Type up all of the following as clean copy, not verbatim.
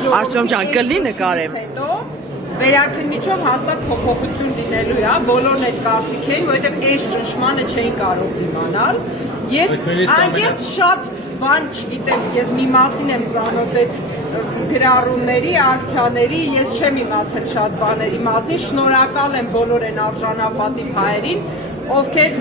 Արտյոմ ջան, կլի նկարեմ։ Վերաքննիչով հաստատ փոփոխություն լինելու է, բոլորն այդ կարծիք էին, որովհետև այս ճնշմանը չէին կարող իմանալ։ Ես անկեղծ շատ բան չգիտեմ, ես մի մասին եմ ծանոթ այդ գրառումների, ակցիաների, ես չեմ իմացել շատ բաների մասին, շնորհակալ եմ բոլոր այն արժանապատիվ հայերին, ովքեր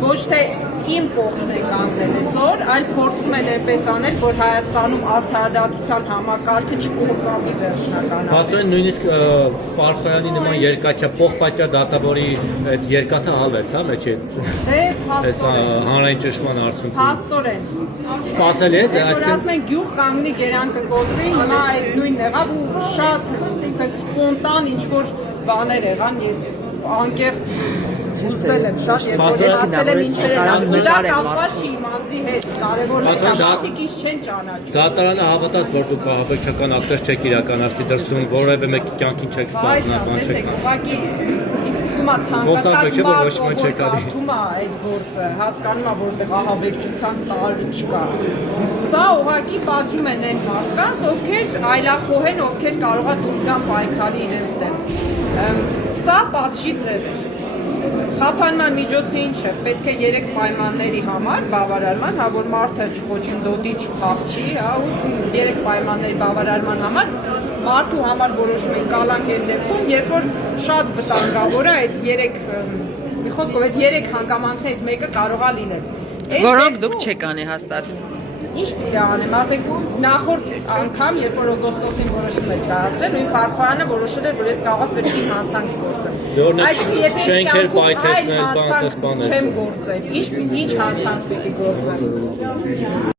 ոչ թե իմ կողմն են կանգնել այսօր, այլ փորձում են այնպես անել, որ Հայաստանում արդարադատության համակարգը չկործանվի վերջնականապես։ Հասարեն նույնիսկ Ֆարխոյանի նման երկաթյա փոխպատյա դատավորի այդ երկաթը հալվեց, հա, մեջ այդ։ Դե, փաստորեն։ Հանրային ճնշման արդյունքում։ Փաստորեն։ Սպասելի է, այսինքն ասում են գյուղ կանգնի գերան կգործվի, հիմա այդ նույնն եղավ ու շատ սպոնտան ինչ-որ բաներ եղան, ես անկեղծ ուստել եմ շատ եւ գոհացել եմ ինչեր են դա կապված չի իմանձի հետ կարևոր է մարդիկ ինչ չեն ճանաչում դատարանը հավատաց որ դուք ահաբեկչական ակտեր չեք իրականացրի դրսում որևէ մեկի կյանքին չեք սպառնալ բան չեք ուղղակի իստումա ցանկացած մարդ որ կարդում է այդ գործը հասկանում է որտեղ ահաբեկչության տարի չկա սա ուղղակի պատժում են այն մարդկանց ովքեր այլախոհ են ովքեր կարող է դուրս գան պայքարի իրենց դեմ սա պատժի ձև է Խափանման միջոցը ինչ է, պետք է 3 պայմանների համար բավարարման, հա որ մարդը չխոչընդոտի, չփախչի, հա ու 3 պայմանների բավարարման համար մարդու համար որոշում են կալանք են դեպքում, երբ որ շատ վտանգավոր է այդ 3 մի խոսքով այդ 3 հանգամանքներից մեկը կարող է լինել։ Որոնք դուք չեք անի հաստատ։ Ինչ պիտի անեմ, ասենք նախորդ անգամ, երբ որ օգոստոսին որոշում էր կայացրել, նույն Ֆարխոյանը որոշել էր, որ ես կարող եմ կրկին հանցանք գործել։ Այդ շենքեր պայթեցնել, բան չեմ գործել։ Ինչ հանցանք պիտի գործել։